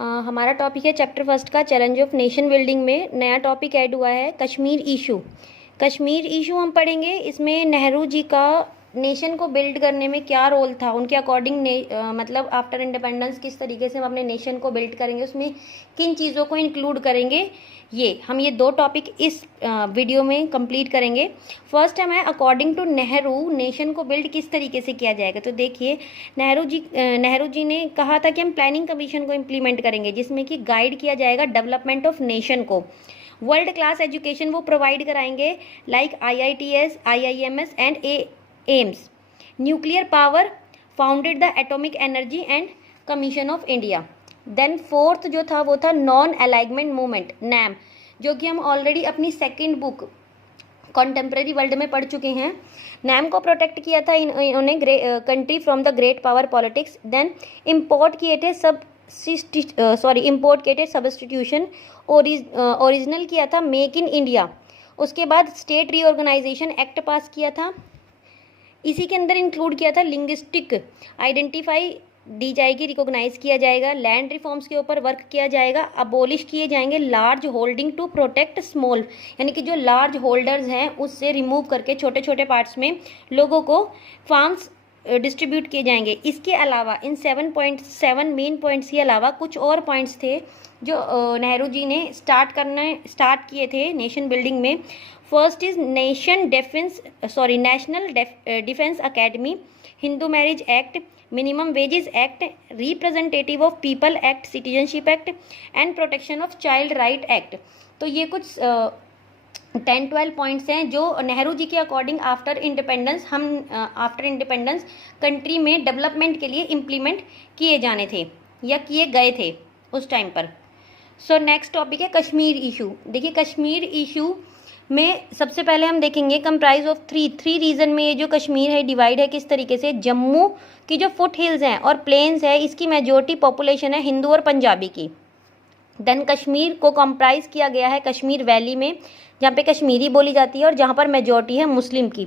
हमारा टॉपिक है chapter first का चैलेंज ऑफ नेशन बिल्डिंग में नया टॉपिक ऐड हुआ है कश्मीर इशू। कश्मीर इशू हम पढ़ेंगे। इसमें नेहरू जी का नेशन को बिल्ड करने में क्या रोल था, उनके अकॉर्डिंग मतलब आफ्टर इंडिपेंडेंस किस तरीके से हम अपने नेशन को बिल्ड करेंगे, उसमें किन चीज़ों को इंक्लूड करेंगे, ये दो टॉपिक इस वीडियो में कंप्लीट करेंगे। फर्स्ट है अकॉर्डिंग टू नेहरू नेशन को बिल्ड किस तरीके से किया जाएगा। तो देखिए नेहरू जी ने कहा था कि हम प्लानिंग कमीशन को इम्प्लीमेंट करेंगे जिसमें कि गाइड किया जाएगा डेवलपमेंट ऑफ नेशन को। वर्ल्ड क्लास एजुकेशन वो प्रोवाइड कराएंगे like IITS, IIMS and AIIMS. Nuclear power, founded the atomic energy and commission of India. Then fourth जो था वो था नॉन अलाइनमेंट मूवमेंट नैम, जो कि हम ऑलरेडी अपनी सेकंड बुक कॉन्टेम्प्रेरी वर्ल्ड में पढ़ चुके हैं। नैम को प्रोटेक्ट किया था इन्होंने country from the great power politics. Then import किए थे सब्स्टिट्यूशन, ओरिजिनल किया था मेक इन इंडिया। उसके बाद स्टेट रीऑर्गेनाइजेशन एक्ट पास किया था, इसी के अंदर इंक्लूड किया था लिंग्विस्टिक आइडेंटिफाई दी जाएगी, रिकॉग्नाइज किया जाएगा। लैंड रिफॉर्म्स के ऊपर वर्क किया जाएगा। अबोलिश किए जाएंगे large holding to protect small, यानी कि जो लार्ज होल्डर्स हैं उससे रिमूव करके छोटे छोटे पार्ट्स में लोगों को फार्म्स डिस्ट्रीब्यूट किए जाएंगे। इसके अलावा इन 7 मेन पॉइंट्स के अलावा कुछ और पॉइंट्स थे जो नेहरू जी ने स्टार्ट किए थे नेशन बिल्डिंग में। First is national defence academy, Hindu marriage act, minimum wages act, representative of people act, citizenship act and protection of child right act. तो ये कुछ 10-12 पॉइंट्स हैं जो नेहरू जी के अकॉर्डिंग आफ्टर इंडिपेंडेंस कंट्री में डेवलपमेंट के लिए इम्प्लीमेंट किए जाने थे या किए गए थे उस टाइम पर। सो नेक्स्ट टॉपिक है कश्मीर इशू। देखिए कश्मीर इशू में सबसे पहले हम देखेंगे कंप्राइज ऑफ थ्री रीजन में ये जो कश्मीर है डिवाइड है किस तरीके से। जम्मू की जो फुट हिल्स हैं और प्लेन्स है इसकी मेजोरिटी पॉपुलेशन है हिंदू और पंजाबी की। देन कश्मीर को कंप्राइज किया गया है कश्मीर वैली में जहाँ पे कश्मीरी बोली जाती है और जहाँ पर मेजोरिटी है मुस्लिम की।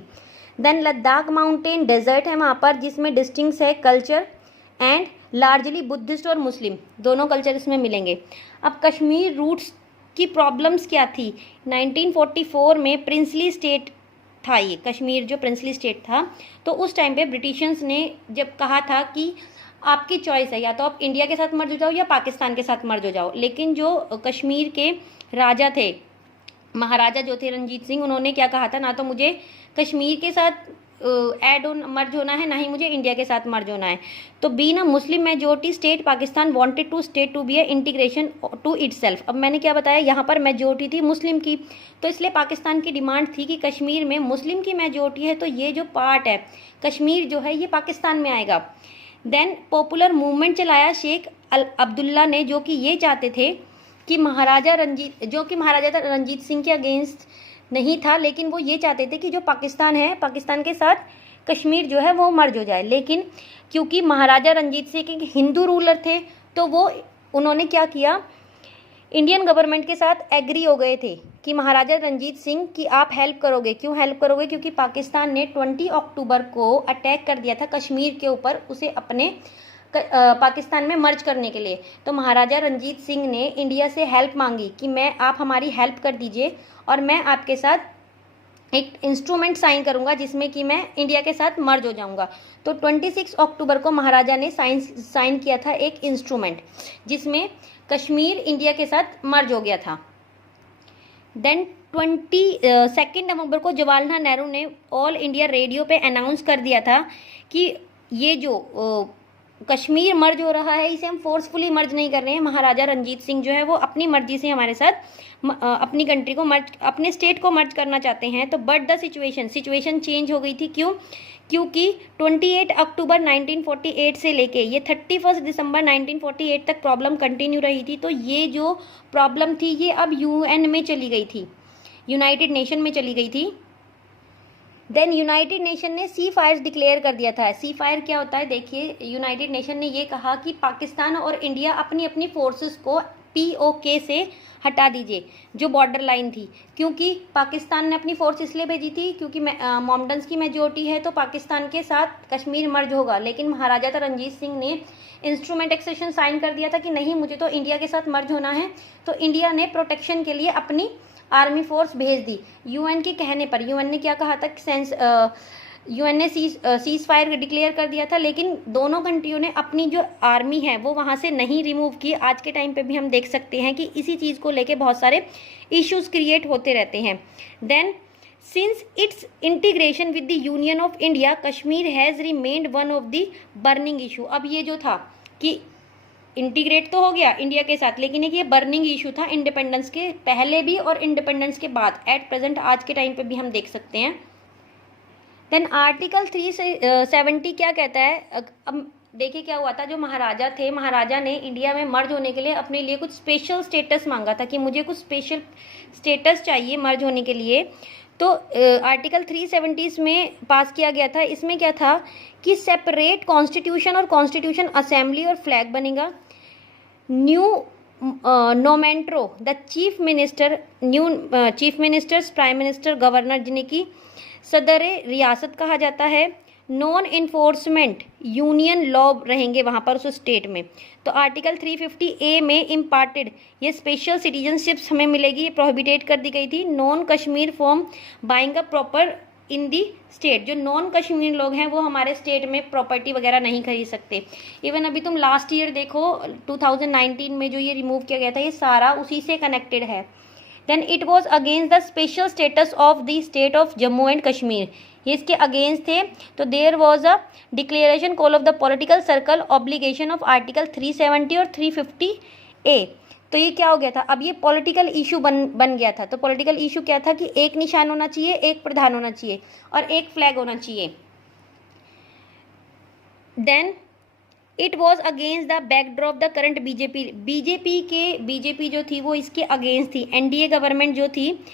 देन लद्दाख माउंटेन डेजर्ट है वहाँ पर जिसमें डिस्टिंक्ट है कल्चर एंड लार्जली बुद्धिस्ट और मुस्लिम दोनों कल्चर इसमें मिलेंगे। अब कश्मीर रूट्स की प्रॉब्लम्स क्या थी। 1944 में प्रिंसली स्टेट था ये कश्मीर, जो प्रिंसली स्टेट था तो उस टाइम पे ब्रिटिशर्स ने जब कहा था कि आपकी चॉइस है, या तो आप इंडिया के साथ मर्ज हो जाओ या पाकिस्तान के साथ मर्ज हो जाओ। लेकिन जो कश्मीर के राजा थे, महाराजा जो थे रणजीत सिंह, उन्होंने क्या कहा था, ना तो मुझे कश्मीर के साथ मर्ज होना है ना ही मुझे इंडिया के साथ मर्ज होना है। तो being a Muslim majority state Pakistan wanted to state to be a integration to itself. अब मैंने क्या बताया, यहाँ पर मेजोरिटी थी मुस्लिम की, तो इसलिए पाकिस्तान की डिमांड थी कि कश्मीर में मुस्लिम की मेजोरिटी है तो ये जो पार्ट है कश्मीर जो है ये पाकिस्तान में आएगा। देन पॉपुलर मूवमेंट चलाया शेख अब्दुल्ला ने, जो कि ये चाहते थे कि महाराजा रंजीत सिंह के अगेंस्ट नहीं था, लेकिन वो ये चाहते थे कि जो पाकिस्तान है पाकिस्तान के साथ कश्मीर जो है वो मर्ज हो जाए। लेकिन क्योंकि महाराजा रंजीत सिंह के हिंदू रूलर थे तो उन्होंने क्या किया, इंडियन गवर्नमेंट के साथ एग्री हो गए थे कि महाराजा रंजीत सिंह की आप हेल्प करोगे। क्यों हेल्प करोगे, क्योंकि पाकिस्तान ने 20 अक्टूबर को अटैक कर दिया था कश्मीर के ऊपर उसे अपने पाकिस्तान में मर्ज करने के लिए। तो महाराजा रंजीत सिंह ने इंडिया से हेल्प मांगी कि आप हमारी हेल्प कर दीजिए और मैं आपके साथ एक इंस्ट्रूमेंट साइन करूंगा जिसमें कि मैं इंडिया के साथ मर्ज हो जाऊंगा। तो 26 अक्टूबर को महाराजा ने साइन किया था एक इंस्ट्रूमेंट जिसमें कश्मीर इंडिया के साथ मर्ज हो गया था। देन 22 नवंबर को जवाहरलाल नेहरू ने ऑल इंडिया रेडियो पे अनाउंस कर दिया था कि ये जो कश्मीर मर्ज हो रहा है इसे हम फोर्सफुली मर्ज नहीं कर रहे हैं। महाराजा रंजीत सिंह जो है वो अपनी मर्जी से हमारे साथ अपनी कंट्री को अपने स्टेट को मर्ज करना चाहते हैं। तो बट द सिचुएशन चेंज हो गई थी। क्योंकि 28 अक्टूबर 1948 से लेके ये 31 दिसंबर 1948 तक प्रॉब्लम कंटिन्यू रही थी। तो ये जो प्रॉब्लम थी ये अब UN में चली गई थी, यूनाइटेड नेशन में चली गई थी। देन यूनाइटेड नेशन ने सी फायर डिक्लेयर कर दिया था। सी फायर क्या होता है, देखिए यूनाइटेड नेशन ने ये कहा कि पाकिस्तान और इंडिया अपनी अपनी फोर्सेस को POK से हटा दीजिए, जो बॉर्डर लाइन थी, क्योंकि पाकिस्तान ने अपनी फोर्स इसलिए भेजी थी क्योंकि मोमडन्स की मेजोरिटी है तो पाकिस्तान के साथ कश्मीर मर्ज होगा, लेकिन महाराजा रणजीत सिंह ने इंस्ट्रूमेंट एक्सेशन साइन कर दिया था कि नहीं, मुझे तो इंडिया के साथ मर्ज होना है। तो इंडिया ने प्रोटेक्शन के लिए अपनी आर्मी फोर्स भेज दी। यूएन के कहने पर, यूएन ने क्या कहा था, यूएन ने सीज फायर डिक्लेयर कर दिया था, लेकिन दोनों कंट्रियों ने अपनी जो आर्मी है वो वहाँ से नहीं रिमूव की। आज के टाइम पे भी हम देख सकते हैं कि इसी चीज़ को लेके बहुत सारे इश्यूज क्रिएट होते रहते हैं। Then since its integration with the union of India, Kashmir has remained one of the burning issue. अब ये जो था कि इंटीग्रेट तो हो गया इंडिया के साथ, लेकिन एक ये बर्निंग इशू था इंडिपेंडेंस के पहले भी और इंडिपेंडेंस के बाद, एट प्रेजेंट आज के टाइम पे भी हम देख सकते हैं। देन आर्टिकल 370 क्या कहता है, अब देखिए क्या हुआ था, जो महाराजा थे, महाराजा ने इंडिया में मर्ज होने के लिए अपने लिए कुछ स्पेशल स्टेटस मांगा था कि मुझे कुछ स्पेशल स्टेटस चाहिए मर्ज होने के लिए। तो आर्टिकल 370 में पास किया गया था। इसमें क्या था कि सेपरेट कॉन्स्टिट्यूशन और कॉन्स्टिट्यूशन असेंबली और फ्लैग बनेगा। न्यू नोमेंट्रो the chief minister, new chief ministers, prime minister, governor, जिन्हें की सदर रियासत कहा जाता है। नॉन इन्फोर्समेंट यूनियन लॉ रहेंगे वहाँ पर उस स्टेट में। तो आर्टिकल 350A में इम्पार्टेड ये स्पेशल सिटीजनशिप्स हमें मिलेगी, ये प्रोहिबिटेट कर दी गई थी। Non Kashmir form buying a proper in the state, जो नॉन कश्मीर लोग हैं वो हमारे स्टेट में प्रॉपर्टी वगैरह नहीं खरीद सकते। इवन अभी तुम लास्ट ईयर देखो 2019 में जो ये रिमूव किया गया था, ये सारा उसी से कनेक्टेड है। Then it was against the special status of the state of Jammu and Kashmir, ये इसके अगेंस्ट थे। तो there was a declaration call of the political circle obligation of article 370 और 350A। तो ये क्या हो गया था, अब ये पॉलिटिकल इशू बन गया था। तो पॉलिटिकल इशू क्या था कि एक निशान होना चाहिए, एक प्रधान होना चाहिए और एक फ्लैग होना चाहिए। Then it was against the backdrop the current BJP जो थी वो इसके अगेंस्ट थी। एनडीए गवर्नमेंट जो थी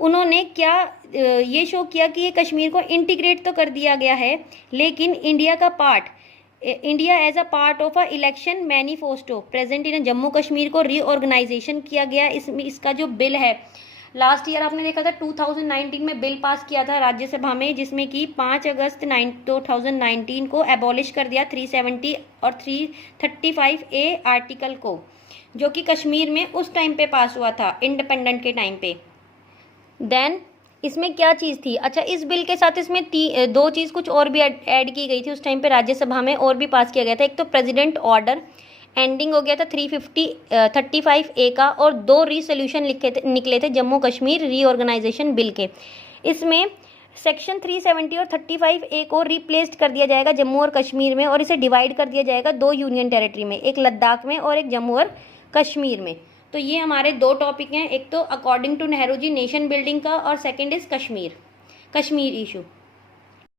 उन्होंने क्या ये शो किया कि ये कश्मीर को इंटीग्रेट तो कर दिया गया है, लेकिन India as a part of a election manifesto present in Jammu Kashmir को रीऑर्गेनाइजेशन किया गया। इसमें इसका जो बिल है, लास्ट ईयर आपने देखा था 2019 में बिल पास किया था राज्यसभा में, जिसमें कि 5 अगस्त 2019 को एबॉलिश कर दिया 370 और 335A आर्टिकल को, जो कि कश्मीर में उस टाइम पे पास हुआ था इंडिपेंडेंट के टाइम पे। देन इसमें क्या चीज़ थी, अच्छा इस बिल के साथ इसमें दो चीज़ कुछ और भी ऐड की गई थी उस टाइम पे राज्यसभा में, और भी पास किया गया था। एक तो प्रेसिडेंट ऑर्डर एंडिंग हो गया था 35A का, और 2 रीसोल्यूशन निकले थे जम्मू कश्मीर रीऑर्गेनाइजेशन बिल के। इसमें सेक्शन 370 और 35A को रिप्लेस्ड कर दिया जाएगा जम्मू और कश्मीर में, और इसे डिवाइड कर दिया जाएगा 2 यूनियन टेरिटरी में, एक लद्दाख में और एक जम्मू और कश्मीर में। तो ये हमारे 2 टॉपिक हैं, एक तो according to Nehru ji nation building का, और सेकेंड इज कश्मीर इशू।